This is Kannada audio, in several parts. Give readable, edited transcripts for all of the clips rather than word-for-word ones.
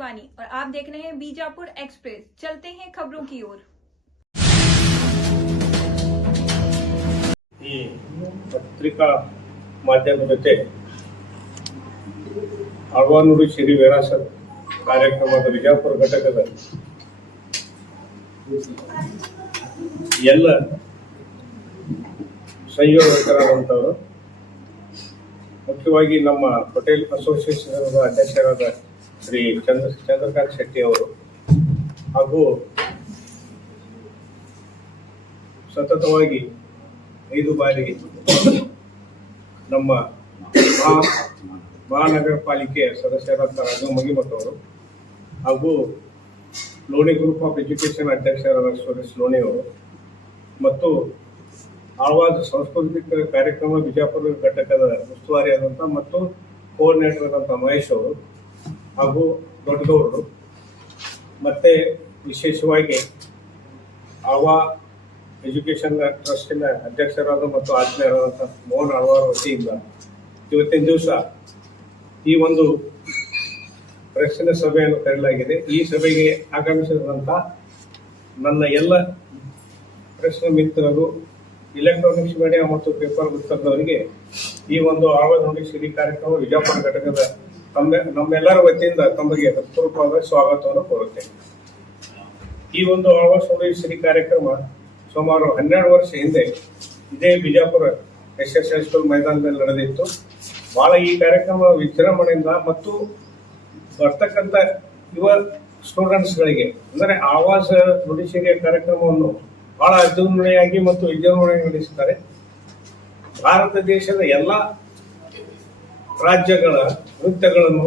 शिवानी और आप देख रहे हैं बीजापुर एक्सप्रेस। चलते हैं खबरों की ओर। ಈ ಪತ್ರಿಕಾ ಮಾಧ್ಯಮ ಜೊತೆ ಆಳ್ವಾನುಡಿ ಶ್ರೀ ವಿರಾಸತ್ ಕಾರ್ಯಕ್ರಮದ ಬಿಜಾಪುರ ಘಟಕದ ಎಲ್ಲ ಸಂಯೋಜಕರಾದಂಥವರು, ಮುಖ್ಯವಾಗಿ ನಮ್ಮ ಪಟೇಲ್ ಅಸೋಸಿಯೇಷನ್ ಅಧ್ಯಕ್ಷರಾದ ಶ್ರೀ ಚಂದ್ರಕಾಂತ್ ಶೆಟ್ಟಿ ಅವರು ಹಾಗೂ ಸತತವಾಗಿ 5 ಬಾರಿಗೆ ನಮ್ಮ ಮಹಾನಗರ ಪಾಲಿಕೆಯ ಸದಸ್ಯರಾದ ರಾಘವ ಮಗಿಮಠ್ ಅವರು ಹಾಗೂ ಲೋಣಿ ಗ್ರೂಪ್ ಆಫ್ ಎಜುಕೇಷನ್ ಅಧ್ಯಕ್ಷರಾದ ಸುರೇಶ್ ಲೋಣಿ ಅವರು ಮತ್ತು ಆಳ್ವಾಸ್ ಸಾಂಸ್ಕೃತಿಕ ಕಾರ್ಯಕ್ರಮ ಬಿಜಾಪುರ ಘಟಕದ ಉಸ್ತುವಾರಿಯಾದಂಥ ಮತ್ತು ಕೋಆರ್ಡಿನೇಟರ್ ಆದಂಥ ಮಹೇಶ್ ಅವರು ಹಾಗೂ ದೊಡ್ಡಗೌಡರು ಮತ್ತು ವಿಶೇಷವಾಗಿ ಆಳ್ವಾ ಎಜುಕೇಷನ್ ಟ್ರಸ್ಟಿನ ಅಧ್ಯಕ್ಷರಾದ ಮತ್ತು ಆತ್ಮೀಯರಾದಂಥ ಮೋಹನ್ ಆಳ್ವಾರ್ ವತಿಯಿಂದ ಇವತ್ತಿನ ದಿವಸ ಈ ಒಂದು ಪ್ರಶ್ನೆ ಸಭೆಯನ್ನು ಕರೆಯಲಾಗಿದೆ. ಈ ಸಭೆಗೆ ಆಗಮಿಸಿದಂಥ ನನ್ನ ಎಲ್ಲ ಪ್ರಶ್ನೆ ಮಿತ್ರರು, ಇಲೆಕ್ಟ್ರಾನಿಕ್ಸ್ ಮೀಡಿಯಾ ಮತ್ತು ಪೇಪರ್ ಮಿತ್ರದವರಿಗೆ ಈ ಒಂದು ಆಳ್ವಾಸ್ ನುಡಿ ಸಿರಿ ಕಾರ್ಯಕ್ರಮ ಬಿಜಾಪುರ ಘಟಕದ ನಮ್ಮೆಲ್ಲರ ವತಿಯಿಂದ ತಮಗೆ ಹೃತ್ಪೂರ್ವಕವಾದ ಸ್ವಾಗತವನ್ನು ಕೋರುತ್ತೇನೆ. ಈ ಒಂದು ಆಳ್ವಾಸ್ ನುಡಿ ಸಿರಿ ಕಾರ್ಯಕ್ರಮ ಸುಮಾರು 12 ವರ್ಷ ಹಿಂದೆ ಇದೇ ಬಿಜಾಪುರ SS ಹೈಸ್ಕೂಲ್ ಮೈದಾನದಲ್ಲಿ ನಡೆದಿತ್ತು. ಬಹಳ ಈ ಕಾರ್ಯಕ್ರಮ ವಿಜೃಂಭಣೆಯಿಂದ ಮತ್ತು ಬರ್ತಕ್ಕಂಥ ಯುವ ಸ್ಟೂಡೆಂಟ್ಸ್ಗಳಿಗೆ ಅಂದರೆ ಆಳ್ವಾಸ್ ನುಡಿಸಿರಿಯ ಕಾರ್ಯಕ್ರಮವನ್ನು ಬಹಳ ಅದ್ದೂರಿಯಾಗಿ ಮತ್ತು ವಿಜೃಂಭಣೆಯಾಗಿ ನಡೆಸುತ್ತಾರೆ. ಭಾರತ ದೇಶದ ಎಲ್ಲ ರಾಜ್ಯಗಳ ನೃತ್ಯಗಳನ್ನು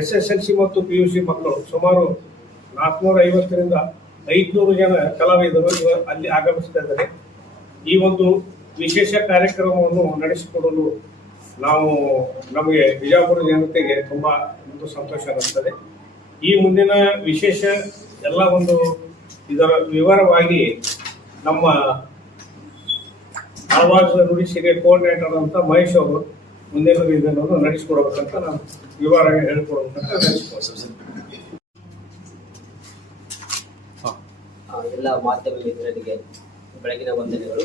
SSLC ಮತ್ತು PUC ಮಕ್ಕಳು ಸುಮಾರು 450ರಿಂದ 500 ಜನ ಕಲಾವಿದರು ಅಲ್ಲಿ ಆಗಮಿಸ್ತಾ ಇದ್ದಾರೆ. ಈ ಒಂದು ವಿಶೇಷ ಕಾರ್ಯಕ್ರಮವನ್ನು ನಡೆಸಿಕೊಡಲು ನಮಗೆ ಬಿಜಾಪುರ ಜನತೆಗೆ ತುಂಬಾ ಒಂದು ಸಂತೋಷ ಅನ್ನಿಸ್ತದೆ. ಈ ಮುಂದಿನ ವಿಶೇಷ ಎಲ್ಲ ಒಂದು ಇದರ ವಿವರವಾಗಿ ನಮ್ಮ ಆಳ್ವಾಸ್ ನುಡಿ ಸಿರಿಯ ಕೋಆರ್ಡಿನೇಟರ್ ಅಂತ ಮಹೇಶ್ ಅವರು ಮುಂದಿನ ಇದನ್ನು ನಡೆಸಿಕೊಡ್ಬೇಕಂತ ನಾನು ವಿವರ ಹೇಳ್ಕೊಡ್ಬೇಕಂತ ನಡೆಸಿಕೊಡ್ತೀನಿ. ಎಲ್ಲ ಮಾಧ್ಯಮ ಮಿತ್ರರಿಗೆ ಬೆಳಗಿನ ವಂದನೆಗಳು.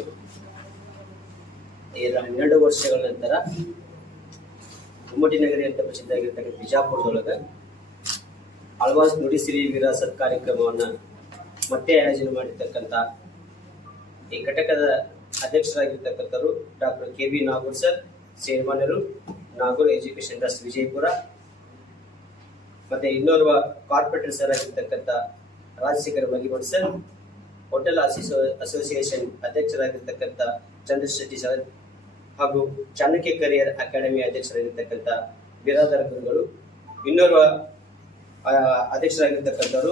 12 ವರ್ಷಗಳ ನಂತರ ಗುಮ್ಮಟಿ ನಗರಿ ಅಂತ ಪ್ರಸಿದ್ಧ ಆಗಿರ್ತಕ್ಕಂಥ ಬಿಜಾಪುರದೊಳಗೆ ಆಳ್ವಾಸ್ ನುಡಿಸಿರಿ ವಿರಾಸತ್ ಕಾರ್ಯಕ್ರಮವನ್ನು ಮತ್ತೆ ಆಯೋಜನೆ ಮಾಡಿರ್ತಕ್ಕಂಥ ಈ ಘಟಕದ ಅಧ್ಯಕ್ಷರಾಗಿರ್ತಕ್ಕಂಥವರು ಡಾಕ್ಟರ್ KB ನಾಗೂರ್ ಸರ್, ಚೇರ್ಮನರು ನಾಗೂರ್ ಎಜುಕೇಷನ್ ಟ್ರಸ್ಟ್ ವಿಜಯಪುರ, ಮತ್ತೆ ಇನ್ನೋರ್ವ ಕಾರ್ಪೊರೇಟರ್ ಸರ್ ಆಗಿರ್ತಕ್ಕಂಥ Rajashekhar Magimath sir, hotel association ಅಧ್ಯಕ್ಷರಾಗಿರ್ತಕ್ಕಂಥ ಚಂದ್ರಶೆಟ್ಟಿ ಸರ್ ಹಾಗೂ ಚಾಣಕ್ಯ ಕರಿಯರ್ ಅಕಾಡೆಮಿ ಅಧ್ಯಕ್ಷರಾಗಿರ್ತಕ್ಕಂಥ ಬಿರಾದರ್ ಗುರುಗಳು, ಇನ್ನೋರ್ವ ಅಧ್ಯಕ್ಷರಾಗಿರ್ತಕ್ಕಂಥವರು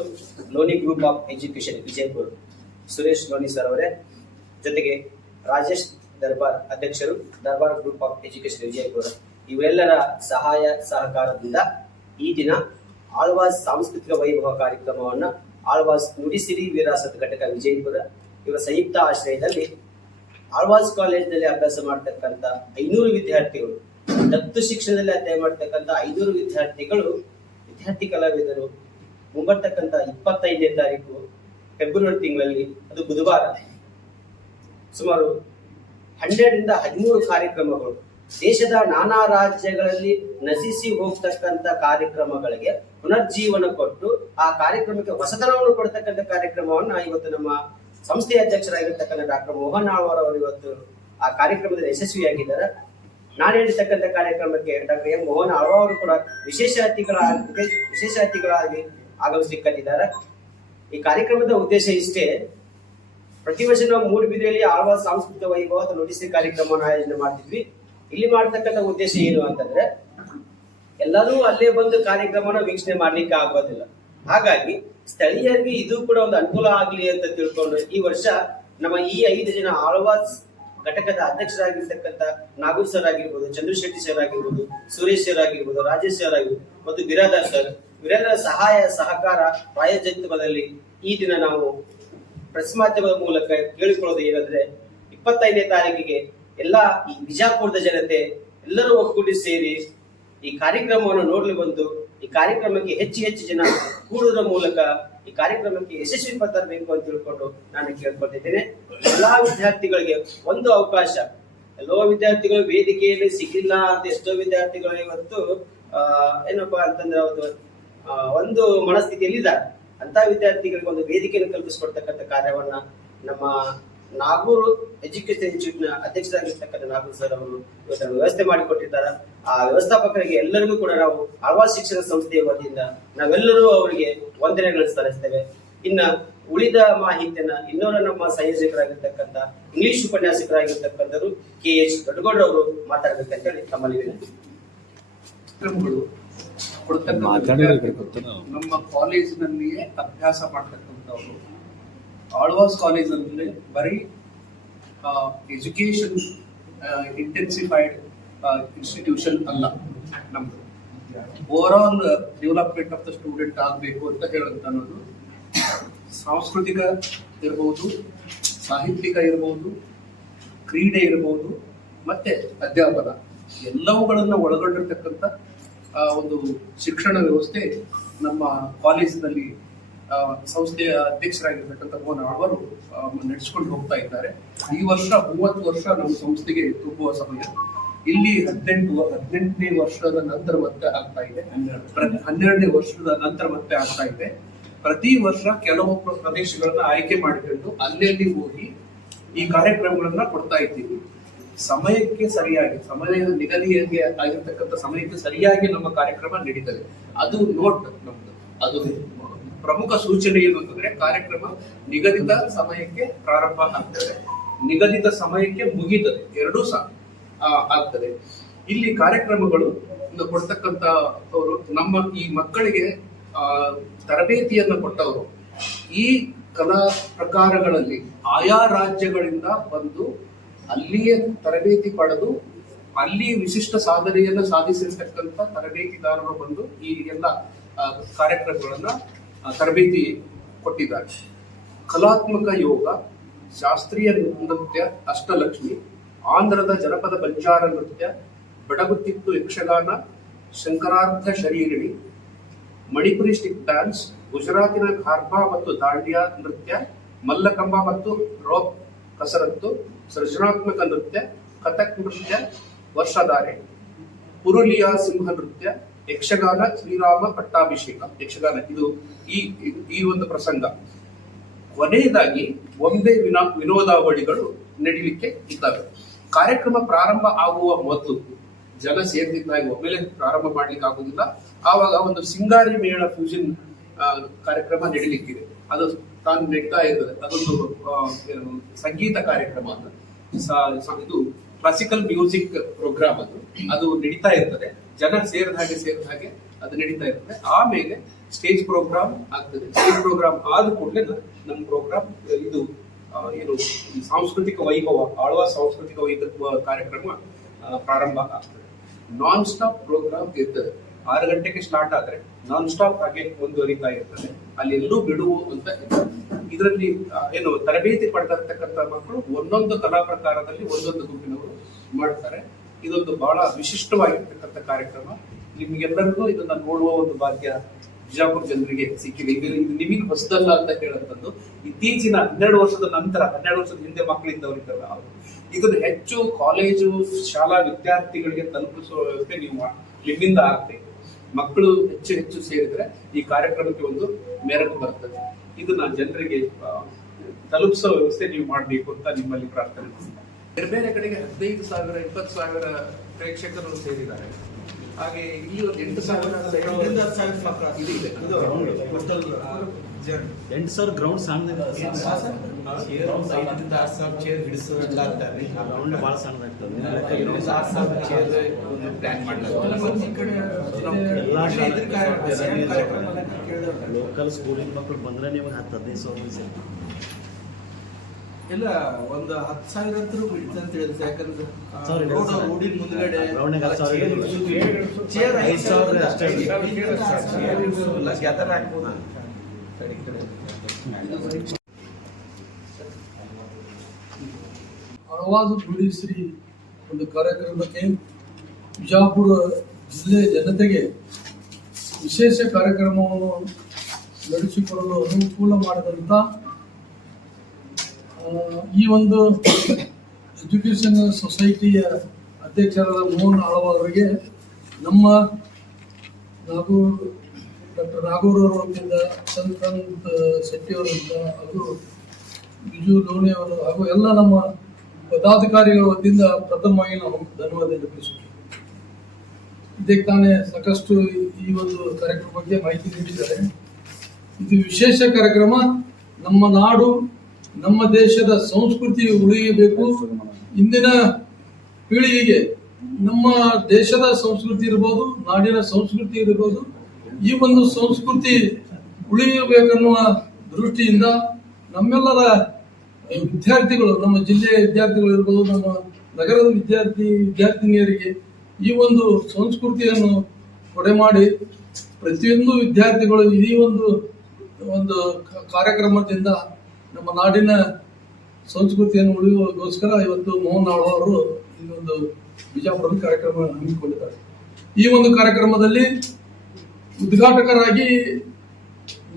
Loni group of education Vijayapura Suresh Loni sir ಅವರೇ, ಜೊತೆಗೆ ರಾಜೇಶ್ ದರ್ಬಾರ್ ಅಧ್ಯಕ್ಷರು Darbar group of education Vijayapura, ಇವೆಲ್ಲರ ಸಹಾಯ ಸಹಕಾರದಿಂದ ಈ ದಿನ ಆಳ್ವಾಸ್ ಸಾಂಸ್ಕೃತಿಕ ವೈಭವ ಕಾರ್ಯಕ್ರಮವನ್ನು ಆಳ್ವಾಸ್ ನುಡಿಸಿರಿ ವಿರಾಸತ್ ಘಟಕ ವಿಜಯಪುರ ಇವರ ಸಂಯುಕ್ತ ಆಶ್ರಯದಲ್ಲಿ ಆಳ್ವಾಸ್ ಕಾಲೇಜಿನಲ್ಲಿ ಅಭ್ಯಾಸ ಮಾಡ್ತಕ್ಕಂಥ 500 ವಿದ್ಯಾರ್ಥಿಗಳು, ದತ್ತು ಶಿಕ್ಷಣದಲ್ಲಿ ಅಧ್ಯಯನ ಮಾಡ್ತಕ್ಕಂಥ 500 ವಿದ್ಯಾರ್ಥಿ ಕಲಾವಿದರು ಮುಂಬರ್ತಕ್ಕಂಥ 25ನೇ ತಾರೀಕು ಫೆಬ್ರವರಿ ತಿಂಗಳಲ್ಲಿ, ಅದು ಬುಧವಾರ, ಸುಮಾರು 12ರಿಂದ 13 ಕಾರ್ಯಕ್ರಮಗಳು ದೇಶದ ನಾನಾ ರಾಜ್ಯಗಳಲ್ಲಿ ನಶಿಸಿ ಹೋಗ್ತಕ್ಕಂಥ ಕಾರ್ಯಕ್ರಮಗಳಿಗೆ ಪುನರ್ಜೀವನ ಕೊಟ್ಟು ಆ ಕಾರ್ಯಕ್ರಮಕ್ಕೆ ಹೊಸತನವನ್ನು ಕೊಡ್ತಕ್ಕಂಥ ಕಾರ್ಯಕ್ರಮವನ್ನು ಇವತ್ತು ನಮ್ಮ ಸಂಸ್ಥೆಯ ಅಧ್ಯಕ್ಷರಾಗಿರ್ತಕ್ಕಂಥ ಡಾಕ್ಟರ್ ಮೋಹನ್ ಆಳ್ವಾರ್ ಅವರು ಇವತ್ತು ಆ ಕಾರ್ಯಕ್ರಮದಲ್ಲಿ ಯಶಸ್ವಿಯಾಗಿದ್ದಾರೆ. ನಾನು ಹೇಳಿರ್ತಕ್ಕಂಥ ಕಾರ್ಯಕ್ರಮಕ್ಕೆ ಡಾಕ್ಟರ್ M ಮೋಹನ್ ಆಳ್ವಾರ್ ಅವರು ಕೂಡ ವಿಶೇಷ ಅತಿಥಿಗಳಾಗಿ ಆಗಮಿಸಲಿಕ್ಕಿದ್ದಾರೆ. ಈ ಕಾರ್ಯಕ್ರಮದ ಉದ್ದೇಶ ಇಷ್ಟೇ, ಪ್ರತಿ ವರ್ಷ ನಾವು ಮೂಡುಬಿದಿರೆಯಲ್ಲಿ ಆಳ್ವಾಸ್ ಸಾಂಸ್ಕೃತಿಕ ವೈಭವದ ನುಡಿಸಿ ಕಾರ್ಯಕ್ರಮವನ್ನು ಆಯೋಜನೆ ಮಾಡ್ತಿದ್ವಿ. ಇಲ್ಲಿ ಮಾಡ್ತಕ್ಕಂಥ ಉದ್ದೇಶ ಏನು ಅಂತಂದ್ರೆ, ಎಲ್ಲರೂ ಅಲ್ಲೇ ಬಂದು ಕಾರ್ಯಕ್ರಮನ ವೀಕ್ಷಣೆ ಮಾಡ್ಲಿಕ್ಕೆ ಆಗೋದಿಲ್ಲ. ಹಾಗಾಗಿ ಸ್ಥಳೀಯರಿಗೆ ಇದು ಕೂಡ ಒಂದು ಅನುಕೂಲ ಆಗ್ಲಿ ಅಂತ ತಿಳ್ಕೊಂಡು ಈ ವರ್ಷ ನಮ್ಮ ಈ 5 ಜನ ಆಳ್ವಾಸ್ ಘಟಕದ ಅಧ್ಯಕ್ಷರಾಗಿರ್ತಕ್ಕಂಥ ನಾಗೂರ್ ಸರ್ ಆಗಿರ್ಬೋದು, ಚಂದ್ರಶೆಟ್ಟಿ ಸರ್ ಆಗಿರ್ಬೋದು, ಸುರೇಶ್ ಸರ್ ಆಗಿರ್ಬೋದು, ರಾಜೇಶ್ ಸರ್ ಆಗಿರ್ಬೋದು ಮತ್ತು ಬಿರಾದರ್ ಸರ್, ಇವರೆಲ್ಲರ ಸಹಾಯ ಸಹಕಾರ ಪ್ರಾಯೋಜಕತ್ವದಲ್ಲಿ ಈ ದಿನ ನಾವು ಪ್ರೆಸ್ ಮಾಧ್ಯಮದ ಮೂಲಕ ಕೇಳಿಕೊಳ್ಳೋದು ಏನಂದ್ರೆ, 25ನೇ ತಾರೀಕಿಗೆ ಎಲ್ಲ ಈ ಬಿಜಾಪುರದ ಜನತೆ ಎಲ್ಲರೂ ಒಕ್ಕೂಡಿ ಸೇರಿ ಈ ಕಾರ್ಯಕ್ರಮವನ್ನು ನೋಡಲು ಬಂದು ಈ ಕಾರ್ಯಕ್ರಮಕ್ಕೆ ಹೆಚ್ಚು ಜನ ಕೂಡುವುದರ ಮೂಲಕ ಈ ಕಾರ್ಯಕ್ರಮಕ್ಕೆ ಯಶಸ್ವಿ ತರಬೇಕು ಅಂತ ತಿಳ್ಕೊಂಡು ನಾನು ಕೇಳ್ಕೊಳ್ತಿದ್ದೇನೆ. ಎಲ್ಲಾ ವಿದ್ಯಾರ್ಥಿಗಳಿಗೆ ಒಂದು ಅವಕಾಶ. ಎಲ್ಲೋ ವಿದ್ಯಾರ್ಥಿಗಳು ವೇದಿಕೆಯಲ್ಲಿ ಸಿಗಲಿಲ್ಲ ಅಂತ ಎಷ್ಟೋ ವಿದ್ಯಾರ್ಥಿಗಳು ಇವತ್ತು ಏನಪ್ಪಾ ಅಂತಂದ್ರೆ ಒಂದು ಮನಸ್ಥಿತಿಯಲ್ಲಿದ್ದಾರೆ. ಅಂತ ವಿದ್ಯಾರ್ಥಿಗಳಿಗೆ ಒಂದು ವೇದಿಕೆಯನ್ನು ಕಲ್ಪಿಸಿಕೊಡ್ತಕ್ಕಂಥ ಕಾರ್ಯವನ್ನ ನಮ್ಮ ನಾಗೂರು ಎಜುಕೇಶನ್ ಇನ್ಸ್ಟಿಟ್ಯೂಟ್ ನ ಅಧ್ಯಕ್ಷರಾಗಿರ್ತಕ್ಕಂಥ ನಾಗೂರು ಸರ್ ಅವರು ಇವತ್ತು ವ್ಯವಸ್ಥೆ ಮಾಡಿಕೊಟ್ಟಿದ್ದಾರೆ. ಆ ವ್ಯವಸ್ಥಾಪಕರಿಗೆ ಎಲ್ಲರಿಗೂ ಕೂಡ ನಾವು ಆಳ್ವಾಸ್ ಶಿಕ್ಷಣ ಸಂಸ್ಥೆಯ ವತಿಯಿಂದ ನಾವೆಲ್ಲರೂ ಅವರಿಗೆ ವಂದನೆಗಳನ್ನು ಸಲ್ಲಿಸ್ತೇವೆ. ಇನ್ನ ಉಳಿದ ಮಾಹಿತಿಯನ್ನ ಇನ್ನೊರ ನಮ್ಮ ಸಂಯೋಜಕರಾಗಿರ್ತಕ್ಕಂಥ ಇಂಗ್ಲಿಷ್ ಉಪನ್ಯಾಸಕರಾಗಿರ್ತಕ್ಕಂಥವರು KH ದೊಡ್ಡಗೌಡ ಅವರು ಮಾತಾಡಬೇಕಂತ ಹೇಳಿ ತಮ್ಮಲ್ಲಿ ವಿನಂತಿ. ನಮ್ಮ ಕಾಲೇಜಿನಲ್ಲಿಯೇ ಅಭ್ಯಾಸ ಮಾಡ್ತಕ್ಕಂಥವ್ರು. ಆಳ್ವಾಸ್ ಕಾಲೇಜಲ್ಲಿ ಬರೀ ಎಜುಕೇಶನ್ ಇಂಟೆನ್ಸಿಫೈಡ್ ಇನ್ಸ್ಟಿಟ್ಯೂಷನ್ ಅಲ್ಲ, ನಮ್ದು over all development of the student ಆಗಬೇಕು ಅಂತ ಹೇಳುವಂತ ಅನ್ನೋದು ಸಾಂಸ್ಕೃತಿಕ ಇರಬಹುದು, ಸಾಹಿತ್ಯಿಕ ಇರಬಹುದು, ಕ್ರೀಡೆ ಇರಬಹುದು, ಮತ್ತೆ ಅಧ್ಯಾಪನ ಎಲ್ಲವುಗಳನ್ನ ಒಳಗೊಂಡಿರ್ತಕ್ಕಂಥ ಒಂದು ಶಿಕ್ಷಣ ವ್ಯವಸ್ಥೆ ನಮ್ಮ ಕಾಲೇಜಿನಲ್ಲಿ ಸಂಸ್ಥೆಯ ಅಧ್ಯಕ್ಷರಾಗಿರ್ತಕ್ಕಂಥ ಮೋಹನ್ ಆಳ್ವರು ನಡೆಸಿಕೊಂಡು ಹೋಗ್ತಾ ಇದ್ದಾರೆ. ಈ ವರ್ಷ 30 ವರ್ಷ ನಮ್ಮ ಸಂಸ್ಥೆಗೆ ತುಂಬುವ ಸಮಯ. ಇಲ್ಲಿ 18ನೇ ವರ್ಷದ ನಂತರ ಮತ್ತೆ ಆಗ್ತಾ ಇದೆ, 12ನೇ ವರ್ಷದ ನಂತರ ಮತ್ತೆ ಆಗ್ತಾ ಇದೆ. ಪ್ರತಿ ವರ್ಷ ಕೆಲವು ಪ್ರದೇಶಗಳನ್ನ ಆಯ್ಕೆ ಮಾಡಿಕೊಂಡು ಅಲ್ಲಲ್ಲಿ ಹೋಗಿ ಈ ಕಾರ್ಯಕ್ರಮಗಳನ್ನ ಕೊಡ್ತಾ ಇದ್ದೀವಿ. ಸಮಯಕ್ಕೆ ಸರಿಯಾಗಿ, ಸಮಯದ ನಿಗದಿಗೆ ಆಗಿರ್ತಕ್ಕಂಥ ಸಮಯಕ್ಕೆ ಸರಿಯಾಗಿ ನಮ್ಮ ಕಾರ್ಯಕ್ರಮ ನಡೀತದೆ. ಅದು ನೋಟ್ ನಮ್ದು. ಅದು ಪ್ರಮುಖ ಸೂಚನೆ ಏನು ಅಂತಂದ್ರೆ, ಕಾರ್ಯಕ್ರಮ ನಿಗದಿತ ಸಮಯಕ್ಕೆ ಪ್ರಾರಂಭ ಆಗ್ತದೆ, ನಿಗದಿತ ಸಮಯಕ್ಕೆ ಮುಗೀತದೆ, ಎರಡೂ ಸಹ ಆಗ್ತದೆ. ಇಲ್ಲಿ ಕಾರ್ಯಕ್ರಮಗಳು ಕೊಡ್ತಕ್ಕಂಥವರು ನಮ್ಮ ಈ ಮಕ್ಕಳಿಗೆ ತರಬೇತಿಯನ್ನು ಕೊಟ್ಟವರು ಈ ಕಲಾ ಪ್ರಕಾರಗಳಲ್ಲಿ ಆಯಾ ರಾಜ್ಯಗಳಿಂದ ಬಂದು ಅಲ್ಲಿಯೇ ತರಬೇತಿ ಪಡೆದು ಅಲ್ಲಿ ವಿಶಿಷ್ಟ ಸಾಧನೆಯನ್ನು ಸಾಧಿಸಿರ್ತಕ್ಕಂಥ ತರಬೇತಿದಾರರು ಬಂದು ಈ ಎಲ್ಲ ಕಾರ್ಯಕ್ರಮಗಳನ್ನ ತರಬೇತಿ ಕೊಟ್ಟಿದ್ದಾರೆ. ಕಲಾತ್ಮಕ ಯೋಗ, ಶಾಸ್ತ್ರೀಯ ನೃತ್ಯ ಅಷ್ಟಲಕ್ಷ್ಮಿ, ಆಂಧ್ರದ ಜನಪದ ಬಂಜಾರ ನೃತ್ಯ, ಬಡಗುತಿಟ್ಟು ಯಕ್ಷಗಾನ, ಶಂಕರಾರ್ಥ ಶರೀರಿಣಿ, ಮಣಿಪುರಿ ಸ್ಟಿಕ್ ಡ್ಯಾನ್ಸ್, ಗುಜರಾತಿನ ಖಾರ್ಬಾ ಮತ್ತು ದಾಂಡಿಯಾ ನೃತ್ಯ, ಮಲ್ಲಕಂಬ ಮತ್ತು ರೋಪ್ ಕಸರತ್ತು, ಸೃಜನಾತ್ಮಕ ನೃತ್ಯ, ಕಥಕ್ ನೃತ್ಯ, ವರ್ಷಧಾರೆ, ಪುರುಲಿಯಾ ಸಿಂಹ ನೃತ್ಯ, ಯಕ್ಷಗಾನ, ಶ್ರೀರಾಮ ಪಟ್ಟಾಭಿಷೇಕ ಯಕ್ಷಗಾನ. ಇದು ಈ ಒಂದು ಪ್ರಸಂಗ. ಕೊನೆಯದಾಗಿ ಒಂದೇ ವಿನೋದಾವಳಿಗಳು ನಡೀಲಿಕ್ಕೆ ಇದ್ದಾವೆ. ಕಾರ್ಯಕ್ರಮ ಪ್ರಾರಂಭ ಆಗುವ ಮೊದಲು ಜನ ಸೇರ್ತಿದ್ದಾಗಿ ಒಮ್ಮೆಲೆ ಪ್ರಾರಂಭ ಮಾಡ್ಲಿಕ್ಕೆ ಆಗುದಿಲ್ಲ. ಆವಾಗ ಒಂದು ಸಿಂಗಾರಿ ಮೇಳ ಫ್ಯೂಷನ್ ಕಾರ್ಯಕ್ರಮ ನಡೀಲಿಕ್ಕಿದೆ. ಅದು ತಾನು ನಡೀತಾ ಇರ್ತದೆ. ಅದೊಂದು ಸಂಗೀತ ಕಾರ್ಯಕ್ರಮ, ಇದು ಕ್ಲಾಸಿಕಲ್ ಮ್ಯೂಸಿಕ್ ಪ್ರೋಗ್ರಾಮ್. ಅದು ನಡೀತಾ ಇರ್ತದೆ. ಜನ ಸೇರಿದ ಹಾಗೆ ಅದು ನಡೀತಾ ಇರ್ತದೆ. ಆಮೇಲೆ ಸ್ಟೇಜ್ ಪ್ರೋಗ್ರಾಮ್ ಆಗ್ತದೆ. ಸ್ಟೇಜ್ ಪ್ರೋಗ್ರಾಮ್ ಆದ ಕೂಡಲೇ ನಮ್ಮ ಪ್ರೋಗ್ರಾಮ್ ಇದು ಏನು ಸಾಂಸ್ಕೃತಿಕ ವೈಭವ, ಆಳ್ವಾಸ್ ಸಾಂಸ್ಕೃತಿಕ ವೈಭವ ಕಾರ್ಯಕ್ರಮ ಪ್ರಾರಂಭ ಆಗ್ತದೆ. ನಾನ್ ಸ್ಟಾಪ್ ಪ್ರೋಗ್ರಾಮ್ ಇರ್ತದೆ. 6 ಗಂಟೆಗೆ ಸ್ಟಾರ್ಟ್ ಆದ್ರೆ ನಾನ್ ಸ್ಟಾಪ್ ಹಾಗೆ ಮುಂದುವರಿತಾ ಇರ್ತದೆ. ಅಲ್ಲಿ ಎಲ್ಲೂ ಬಿಡುವು ಅಂತ ಇದರಲ್ಲಿ ಏನು ತರಬೇತಿ ಪಡೆದಿರ್ತಕ್ಕಂಥ ಮಕ್ಕಳು ಒಂದೊಂದು ಕಲಾ ಪ್ರಕಾರದಲ್ಲಿ ಒಂದೊಂದು ಗುಂಪಿನವರು ಮಾಡ್ತಾರೆ. ಇದೊಂದು ಬಹಳ ವಿಶಿಷ್ಟವಾಗಿರ್ತಕ್ಕಂಥ ಕಾರ್ಯಕ್ರಮ. ನಿಮ್ಗೆಲ್ಲರಿಗೂ ಇದನ್ನ ನೋಡುವ ಒಂದು ಭಾಗ್ಯ ಬಿಜಾಪುರ ಜನರಿಗೆ ಸಿಕ್ಕಿದೆ. ಇದು ನಿಮಗೆ ಹೊಸದಲ್ಲ ಅಂತ ಹೇಳುವಂಥದ್ದು. ಇತ್ತೀಚಿನ 12 ವರ್ಷದ ನಂತರ, 12 ವರ್ಷದ ಹಿಂದೆ ಮಕ್ಕಳಿದ್ದವರಿದ್ದಲ್ಲ, ಇದನ್ನು ಹೆಚ್ಚು ಕಾಲೇಜು ಶಾಲಾ ವಿದ್ಯಾರ್ಥಿಗಳಿಗೆ ತಲುಪಿಸುವ ವ್ಯವಸ್ಥೆ ನಿಮ್ಮಿಂದ ಆಗ್ತದೆ. ಮಕ್ಕಳು ಹೆಚ್ಚು ಸೇರಿದ್ರೆ ಈ ಕಾರ್ಯಕ್ರಮಕ್ಕೆ ಒಂದು ಮೆರಗು ಬರ್ತದೆ. ಇದನ್ನ ಜನರಿಗೆ ತಲುಪಿಸೋ ವ್ಯವಸ್ಥೆ ನೀವು ಮಾಡಬೇಕು ಅಂತ ನಿಮ್ಮಲ್ಲಿ ಪ್ರಾರ್ಥನೆ. ಬೇರೆ ಬೇರೆ ಕಡೆಗೆ 15,000 20,000 ಪ್ರೇಕ್ಷಕರು ಸೇರಿದ್ದಾರೆ. ಹಾಗೆ ಇಲ್ಲಿ ಒಂದು 8,000 ಗ್ರೌಂಡ್ ಸಣ್ಣ ಭಾಳ ಸಣ್ಣದಾಗ್ತದೆ. ಲೋಕಲ್ ಸ್ಕೂಲಿನ ಮಕ್ಕಳು ಬಂದ್ರೆ ನಿಮಗೆ 10-15,000 ಇಲ್ಲ, ಒಂದು 10,000 ಅಂತೂ ಬಿಡ್ತು ಅಂತ ಹೇಳಿದ್ರೆ. ಯಾಕಂದ್ರೆ ರೋಡಿನ ಮುಂದ್ಗಡೆ ಚೇರ್ 5,000 ಅಷ್ಟೇ ಗ್ಯಾದರ್ ಹಾಕ್ಬೋದು. ಆಳ್ವಾಸ್ ನುಡಿಶ್ರೀ ಒಂದು ಕಾರ್ಯಕ್ರಮಕ್ಕೆ ಬಿಜಾಪುರ ಜಿಲ್ಲೆ ಜನತೆಗೆ ವಿಶೇಷ ಕಾರ್ಯಕ್ರಮವನ್ನು ನಡೆಸಿಕೊಡಲು ಅನುಕೂಲ ಮಾಡಿದಂಥ ಈ ಒಂದು ಎಜುಕೇಷನ್ ಸೊಸೈಟಿಯ ಅಧ್ಯಕ್ಷರಾದ ಮೋಹನ್ ಆಳ್ವಾರರಿಗೆ ನಮ್ಮ ಡಾಕ್ಟರ್ ನಾಗೂರ್ ಅವರ ವತಿಯಿಂದ, ಸಂತ ಶೆಟ್ಟಿ ಅವರಿಂದ ಹಾಗೂ ಬಿಜು ಲೋಣಿ ಅವರು ಹಾಗೂ ಎಲ್ಲ ನಮ್ಮ ಪದಾಧಿಕಾರಿಗಳ ವತಿಯಿಂದ ಪ್ರಥಮವಾಗಿ ನಾವು ಧನ್ಯವಾದ ಅರ್ಪಿಸುತ್ತೇವೆ. ಇದಕ್ಕೆ ತಾನೇ ಸಾಕಷ್ಟು ಈ ಒಂದು ಕಾರ್ಯಕ್ರಮ ಬಗ್ಗೆ ಮಾಹಿತಿ ನೀಡಿದ್ದಾರೆ. ಇದು ವಿಶೇಷ ಕಾರ್ಯಕ್ರಮ. ನಮ್ಮ ನಾಡು, ನಮ್ಮ ದೇಶದ ಸಂಸ್ಕೃತಿ ಉಳಿಯಬೇಕು. ಇಂದಿನ ಪೀಳಿಗೆಗೆ ನಮ್ಮ ದೇಶದ ಸಂಸ್ಕೃತಿ ಇರ್ಬೋದು, ನಾಡಿನ ಸಂಸ್ಕೃತಿ ಇರ್ಬೋದು, ಈ ಒಂದು ಸಂಸ್ಕೃತಿ ಉಳಿಯಬೇಕನ್ನುವ ದೃಷ್ಟಿಯಿಂದ ನಮ್ಮೆಲ್ಲರ ವಿದ್ಯಾರ್ಥಿಗಳು, ನಮ್ಮ ಜಿಲ್ಲೆಯ ವಿದ್ಯಾರ್ಥಿಗಳು ಇರ್ಬೋದು, ನಮ್ಮ ನಗರದ ವಿದ್ಯಾರ್ಥಿನಿಯರಿಗೆ ಈ ಒಂದು ಸಂಸ್ಕೃತಿಯನ್ನು ಕೊಡೆ ಮಾಡಿ ಪ್ರತಿಯೊಂದು ವಿದ್ಯಾರ್ಥಿಗಳು ಈ ಒಂದು ಕಾರ್ಯಕ್ರಮದಿಂದ ನಮ್ಮ ನಾಡಿನ ಸಂಸ್ಕೃತಿಯನ್ನು ಉಳಿಯುವಗೋಸ್ಕರ ಇವತ್ತು ಮೋಹನ್ ಆಳ್ವಾರು ಈ ಒಂದು ಬಿಜಾಪುರದ ಕಾರ್ಯಕ್ರಮ ಹಮ್ಮಿಕೊಂಡಿದ್ದಾರೆ. ಈ ಒಂದು ಕಾರ್ಯಕ್ರಮದಲ್ಲಿ ಉದ್ಘಾಟಕರಾಗಿ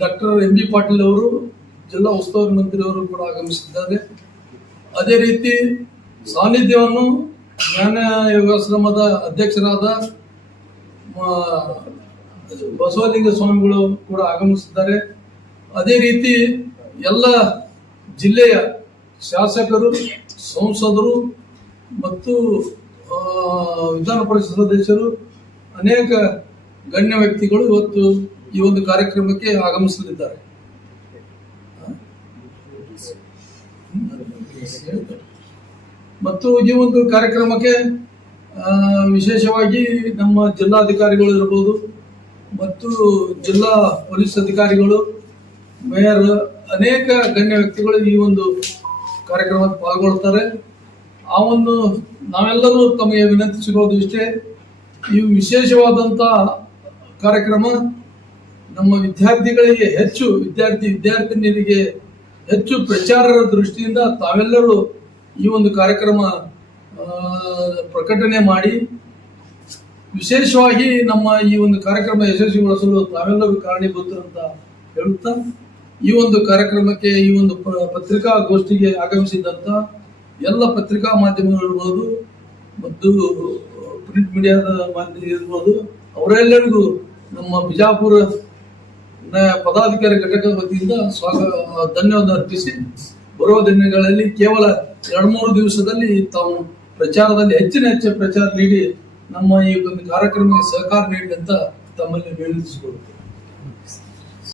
ಡಾಕ್ಟರ್ ಎಂ ಬಿ ಪಾಟೀಲ್ ಅವರು, ಜಿಲ್ಲಾ ಉಸ್ತುವಾರಿ ಮಂತ್ರಿ ಅವರು ಕೂಡ ಆಗಮಿಸಿದ್ದಾರೆ. ಅದೇ ರೀತಿ ಸಾನ್ನಿಧ್ಯವನ್ನು ಜ್ಞಾನ ಯೋಗಾಶ್ರಮದ ಅಧ್ಯಕ್ಷರಾದ ಬಸವಲಿಂಗ ಸ್ವಾಮಿಗಳು ಕೂಡ ಆಗಮಿಸಿದ್ದಾರೆ. ಅದೇ ರೀತಿ ಎಲ್ಲ ಜಿಲ್ಲೆಯ ಶಾಸಕರು, ಸಂಸದರು ಮತ್ತು ವಿಧಾನ ಪರಿಷತ್ ಸದಸ್ಯರು, ಅನೇಕ ಗಣ್ಯ ವ್ಯಕ್ತಿಗಳು ಇವತ್ತು ಈ ಒಂದು ಕಾರ್ಯಕ್ರಮಕ್ಕೆ ಆಗಮಿಸಲಿದ್ದಾರೆ. ಮತ್ತು ಈ ಒಂದು ಕಾರ್ಯಕ್ರಮಕ್ಕೆ ವಿಶೇಷವಾಗಿ ನಮ್ಮ ಜಿಲ್ಲಾಧಿಕಾರಿಗಳು ಇರಬಹುದು ಮತ್ತು ಜಿಲ್ಲಾ ಪೊಲೀಸ್ ಅಧಿಕಾರಿಗಳು, ಮೇಯರ್, ಅನೇಕ ಗಣ್ಯ ವ್ಯಕ್ತಿಗಳು ಈ ಒಂದು ಕಾರ್ಯಕ್ರಮದಲ್ಲಿ ಪಾಲ್ಗೊಳ್ತಾರೆ. ಆ ಒಂದು ನಾವೆಲ್ಲರೂ ತಮಗೆ ವಿನಂತಿಸಿರೋದು ಇಷ್ಟೇ, ಈ ವಿಶೇಷವಾದಂಥ ಕಾರ್ಯಕ್ರಮ ನಮ್ಮ ವಿದ್ಯಾರ್ಥಿಗಳಿಗೆ ವಿದ್ಯಾರ್ಥಿನಿಯರಿಗೆ ಹೆಚ್ಚು ಪ್ರಚಾರದ ದೃಷ್ಟಿಯಿಂದ ತಾವೆಲ್ಲರೂ ಈ ಒಂದು ಕಾರ್ಯಕ್ರಮ ಪ್ರಕಟಣೆ ಮಾಡಿ ವಿಶೇಷವಾಗಿ ನಮ್ಮ ಈ ಒಂದು ಕಾರ್ಯಕ್ರಮ ಯಶಸ್ವಿಗೊಳಿಸಲು ತಾವೆಲ್ಲರೂ ಕಾರಣೀಭೂತರು ಅಂತ ಹೇಳುತ್ತಾ, ಈ ಒಂದು ಕಾರ್ಯಕ್ರಮಕ್ಕೆ, ಈ ಒಂದು ಪತ್ರಿಕಾಗೋಷ್ಠಿಗೆ ಆಗಮಿಸಿದಂಥ ಎಲ್ಲ ಪತ್ರಿಕಾ ಮಾಧ್ಯಮಗಳು ಇರ್ಬೋದು ಮತ್ತು ಪ್ರಿಂಟ್ ಮೀಡಿಯಾದ ಮಾಧ್ಯಮ ಇರ್ಬೋದು, ಅವರೆಲ್ಲರಿಗೂ ನಮ್ಮ ಬಿಜಾಪುರ ಪದಾಧಿಕಾರಿ ಘಟಕ ವತಿಯಿಂದ ಧನ್ಯವಾದ ಅರ್ಪಿಸಿ, ಬರುವ ದಿನಗಳಲ್ಲಿ ಕೇವಲ 2-3 ದಿವಸದಲ್ಲಿ ತಾವು ಪ್ರಚಾರದಲ್ಲಿ ಹೆಚ್ಚಿನ ಪ್ರಚಾರ ನೀಡಿ ನಮ್ಮ ಈ ಒಂದು ಕಾರ್ಯಕ್ರಮಕ್ಕೆ ಸಹಕಾರ ನೀಡಿ ಅಂತ ತಮ್ಮಲ್ಲಿ ವಿನಂತಿಸಿಕೊಳ್ಳುತ್ತೇವೆ.